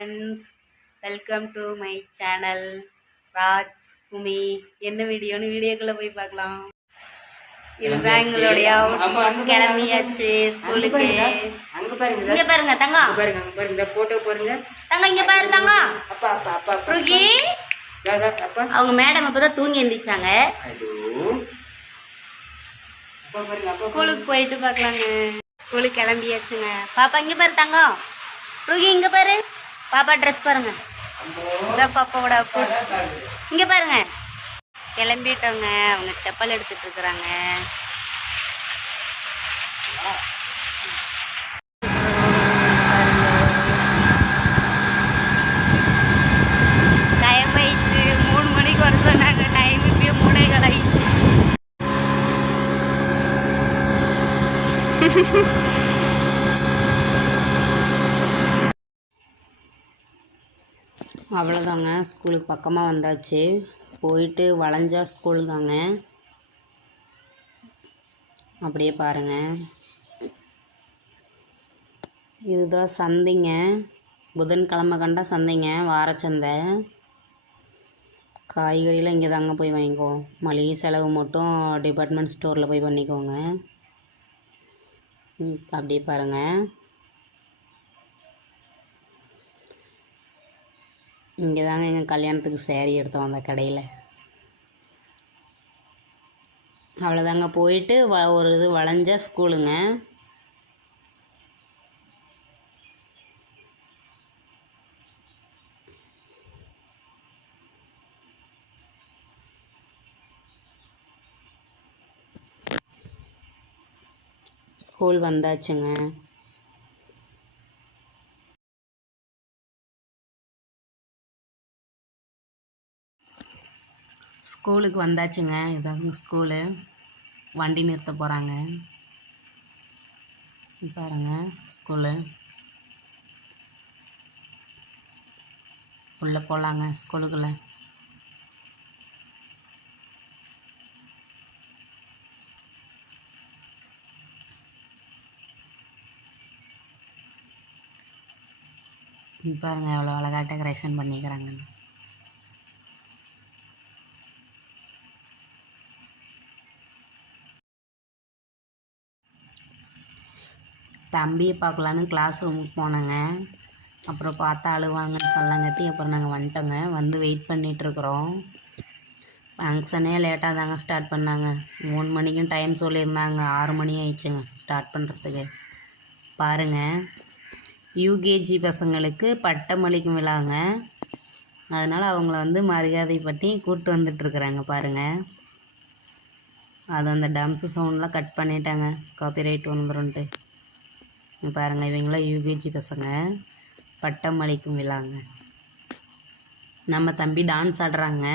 Friends, welcome to my channel Raj Sumi. என்ன வீடியோக்குள்ளே போய் பார்க்கலாம். இதுதான் எங்களுடைய கிளம்பியாச்சு ஸ்கூலுக்கு. இங்க பாருங்க தங்கம், பாருங்க போட்டோ பாருங்க தங்கம் இங்க பாரு தங்கம். அப்பா அப்பா அப்பா ருகி அவங்க மேடம் இப்பதான் தூங்கி எந்திரிச்சாங்க. ஸ்கூலுக்கு போயிட்டு பார்க்கலாங்க. ஸ்கூலுக்கு கிளம்பியாச்சுங்க. பாப்பா இங்க பாரு தங்கம். ருகி இங்க பாரு. பாப்பா ட்ரெஸ் பாருங்க. இதான் பாப்பாவோட இங்க பாருங்க. கிளம்பிட்டோங்க. அவங்க செப்பல் எடுத்துட்டு இருக்கிறாங்க. டைம் ஆயிடுச்சு. 3 மணிக்கு வர சொன்னாங்க. டைம் இப்பயே 3:15 ஆயிடுச்சு. அவ்வளோதாங்க. ஸ்கூலுக்கு பக்கமாக வந்தாச்சு. போயிட்டு வளைஞ்சா ஸ்கூல் தாங்க. அப்படியே பாருங்கள். இதுதான் சந்தைங்க. புதன்கிழமை கண்டா சந்தைங்க, வாரச்சந்தை. காய்கறிலாம் இங்கே தாங்க போய் வாங்கிக்குவோம். மளிகை செலவு மட்டும் டிபார்ட்மெண்ட் ஸ்டோரில் போய் பண்ணிக்கோங்க. அப்படியே பாருங்கள். இங்கே தாங்க எங்கள் கல்யாணத்துக்கு சேரீ எடுத்தோம் அந்த கடையில். அவ்வளோதாங்க. போயிட்டு ஒரு இது வளைஞ்சா ஸ்கூலுங்க. ஸ்கூல் வந்தாச்சுங்க. ஸ்கூலுக்கு வந்தாச்சுங்க. இதாங்க ஸ்கூலு. வண்டி நிறுத்த போகிறாங்க. பாருங்கள் ஸ்கூலு. உள்ளே போகலாங்க ஸ்கூலுக்குள்ளே. பாருங்கள் எவ்வளோ அழகாக டெக்கரேஷன் பண்ணிக்கிறாங்கன்னு. தம்பியை பார்க்கலான்னு கிளாஸ் ரூமுக்கு போனேங்க. அப்புறம் பார்த்தா அழுவாங்கன்னு சொல்லங்காட்டி அப்புறம் நாங்கள் வந்துட்டோங்க. வந்து வெயிட் பண்ணிகிட்ருக்குறோம். ஃபங்க்ஷனே லேட்டாக தாங்க ஸ்டார்ட் பண்ணாங்க. 3 மணிக்கும் டைம் சொல்லியிருந்தாங்க. 6 மணி ஆயிடுச்சுங்க ஸ்டார்ட் பண்ணுறதுக்கு. பாருங்கள், யூகேஜி பசங்களுக்கு பட்டமளிக்கும் விழாங்க. அதனால் அவங்கள வந்து மரியாதை பண்ணி கூப்பிட்டு வந்துட்டுருக்குறாங்க பாருங்கள். அது அந்த டம்ஸு சவுண்ட்லாம் கட் பண்ணிட்டாங்க, காப்பிரைட் வந்துருன்ட்டு. பாருங்கள், இவங்களாம் யூகேஜி பசங்க. பட்டம் அளிக்கும் விழாங்க. நம்ம தம்பி டான்ஸ் ஆடுறாங்க.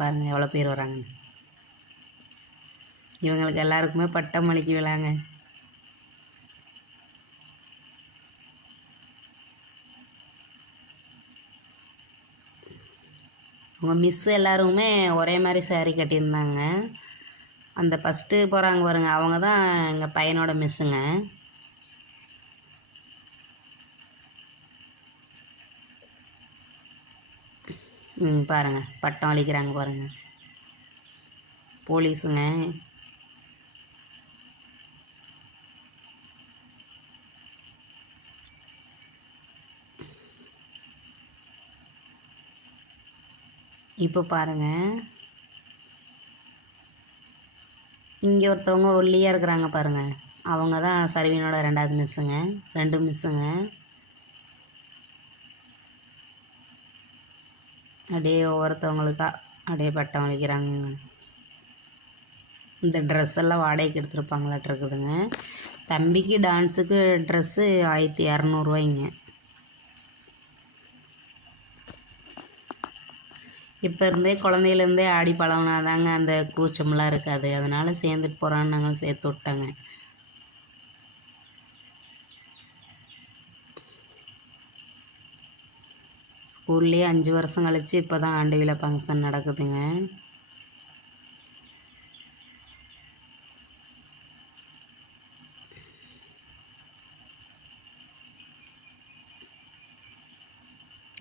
பாருங்கள் எவ்வளோ பேர் வராங்க. இவங்களுக்கு எல்லாருக்குமே பட்டம் அளிக்கும் விழாங்க. அவங்க மிஸ் எல்லாருமே ஒரே மாதிரி சேரீ கட்டியிருந்தாங்க. அந்த ஃபஸ்ட்டு போகிறாங்க பாருங்கள், அவங்க தான் எங்கள் பையனோட மிஸ்ஸுங்க. பாருங்கள் பட்டம் அளிக்கிறாங்க பாருங்கள். போலீஸுங்க. இப்போ பாருங்கள், இங்கே ஒருத்தவங்க ஒல்லியாக இருக்கிறாங்க பாருங்கள். அவங்க தான் சர்வீனோட 2வது மிஸ்ஸுங்க. 2 மிஸ்ஸுங்க. அப்படியே ஒவ்வொருத்தவங்களுக்கா அப்படியே பட்டம் அளிக்கிறாங்க. இந்த ட்ரெஸ் எல்லாம் வாடகைக்கு எடுத்துருப்பாங்களாட்ருக்குதுங்க. தம்பிக்கு டான்ஸுக்கு ட்ரெஸ்ஸு 1200 இப்போ இருந்தே குழந்தையிலேருந்தே ஆடி பழகினாதாங்க அந்த கூச்சமெல்லாம் இருக்காது. அதனால் சேர்ந்துட்டு போகிறான்னு நாங்களும் சேர்த்து விட்டோங்க. ஸ்கூல்லேயே 5 வருஷம் கழித்து இப்போ தான் ஆண்டு விழா ஃபங்க்ஷன் நடக்குதுங்க.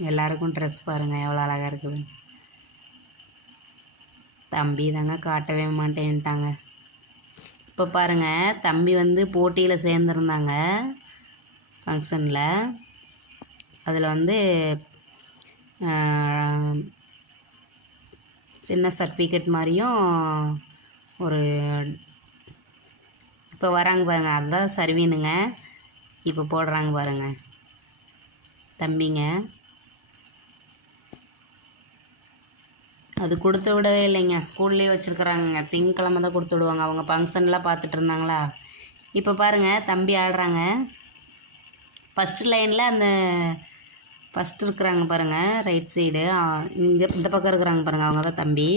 எல்லாருக்கும் ட்ரெஸ் பாருங்கள் எவ்வளோ அழகாக இருக்குது. தம்பி தாங்க காட்டவே மாட்டேன்ட்டாங்க. இப்போ பாருங்கள், தம்பி வந்து போட்டியில் சேர்ந்துருந்தாங்க ஃபங்க்ஷனில். அதில் வந்து சின்ன சர்டிஃபிகேட் மாதிரியும் ஒரு இப்போ வராங்க பாருங்கள், அதுதான் சர்வீனுங்க. இப்போ போடுறாங்க பாருங்கள் தம்பிங்க. அது கொடுத்து விடவே இல்லைங்க, ஸ்கூல்லேயே வச்சுருக்குறாங்க. திங்கக்கிழமை தான் கொடுத்து விடுவாங்க. அவங்க ஃபங்க்ஷன்லாம் பார்த்துட்டு இருந்தாங்களா. இப்போ பாருங்கள் தம்பி ஆடுறாங்க. ஃபஸ்ட்டு லைனில் அந்த ஃபஸ்ட்டு இருக்கிறாங்க பாருங்கள், ரைட் சைடு. இங்கே இந்த பக்கம் இருக்கிறாங்க பாருங்கள், அவங்க தான் தம்பி.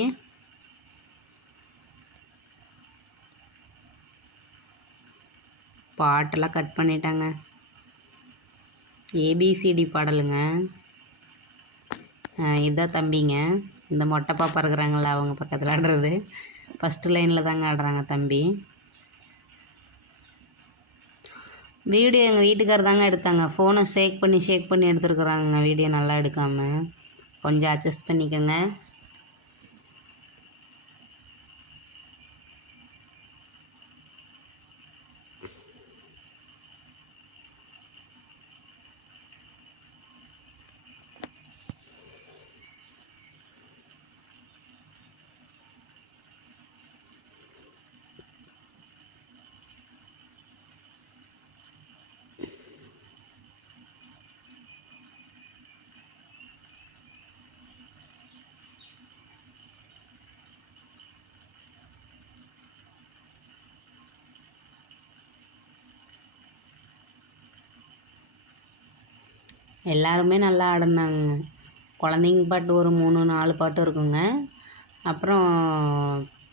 பாட்டெல்லாம் கட் பண்ணிட்டாங்க. ஏபிசிடி பாடலுங்க. இதுதான் தம்பிங்க. இந்த மொட்டை பாப்பா இருக்கிறாங்கள அவங்க பக்கத்தில் ஆடுறது. ஃபஸ்ட்டு லைனில் தாங்க ஆடுறாங்க தம்பி. வீடியோ எங்கள் வீட்டுக்காரர் தாங்க எடுத்தாங்க. ஃபோனை ஷேக் பண்ணி எடுத்துருக்குறாங்க. வீடியோ நல்லா எடுக்காமல் கொஞ்சம் அட்ஜஸ்ட் பண்ணிக்கோங்க. எல்லாருமே நல்லா ஆடினாங்க. குழந்தைங்க பாட்டு ஒரு 3-4 பாட்டு இருக்குங்க. அப்புறம்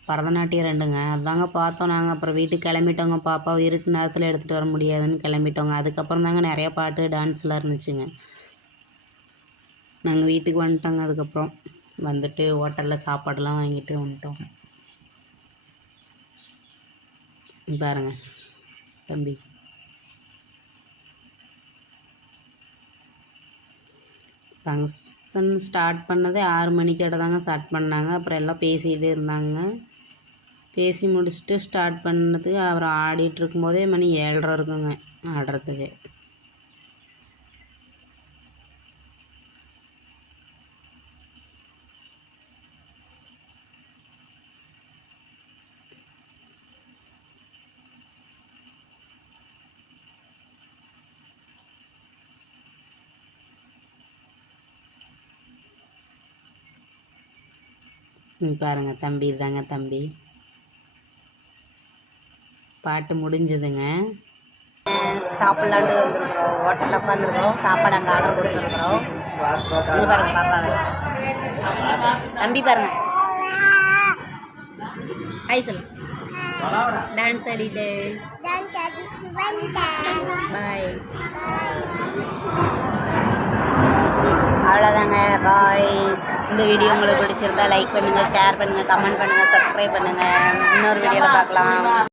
பரதநாட்டியம் 2ங்க. அதாங்க பார்த்தோம் நாங்கள். அப்புறம் வீட்டுக்கு கிளம்பிட்டோங்க. பாப்பா இருட்டு நேரத்தில் எடுத்துகிட்டு வர முடியாதுன்னு கிளம்பிட்டோங்க. அதுக்கப்புறம் தாங்க நிறையா பாட்டு டான்ஸ்லாம் இருந்துச்சுங்க. நாங்கள் வீட்டுக்கு வந்துட்டோங்க. அதுக்கப்புறம் வந்துட்டு ஹோட்டலில் சாப்பாடெல்லாம் வாங்கிட்டு வந்துட்டோம். பாருங்கள் தம்பி. ஃபங்க்ஷன் ஸ்டார்ட் பண்ணதே 6 மணிக்கிட்ட தாங்க ஸ்டார்ட் பண்ணாங்க. அப்புறம் எல்லாம் பேசிகிட்டே இருந்தாங்க. பேசி முடிச்சுட்டு ஸ்டார்ட் பண்ணதுக்கு அப்புறம் ஆடிட்டு இருக்கும்போதே மணி 7:30 இருக்குங்க ஆடுறதுக்கு. பாருங்கள் தம்பி, தாங்க தம்பி. பாட்டு முடிஞ்சதுங்க. சாப்பிட்லான்ட்டு வந்துருக்குறோம். ஹோட்டலில் உட்காந்துருக்குறோம். சாப்பாடு அங்கே ஆர்டர் கொடுத்துருக்குறோம். இங்கே பாருங்கள் பாப்பாங்க. தம்பி பாருங்கள். ஹாய் சொல்லு. டான்ஸ் ஆடிட்டு பாய். அவ்வளோதாங்க, பாய். இந்த வீடியோ உங்களுக்கு பிடிச்சிருந்தா லைக் பண்ணுங்கள், ஷேர் பண்ணுங்கள், கமெண்ட் பண்ணுங்கள், சப்ஸ்கிரைப் பண்ணுங்கள். இன்னொரு வீடியோவில் பார்க்கலாம்.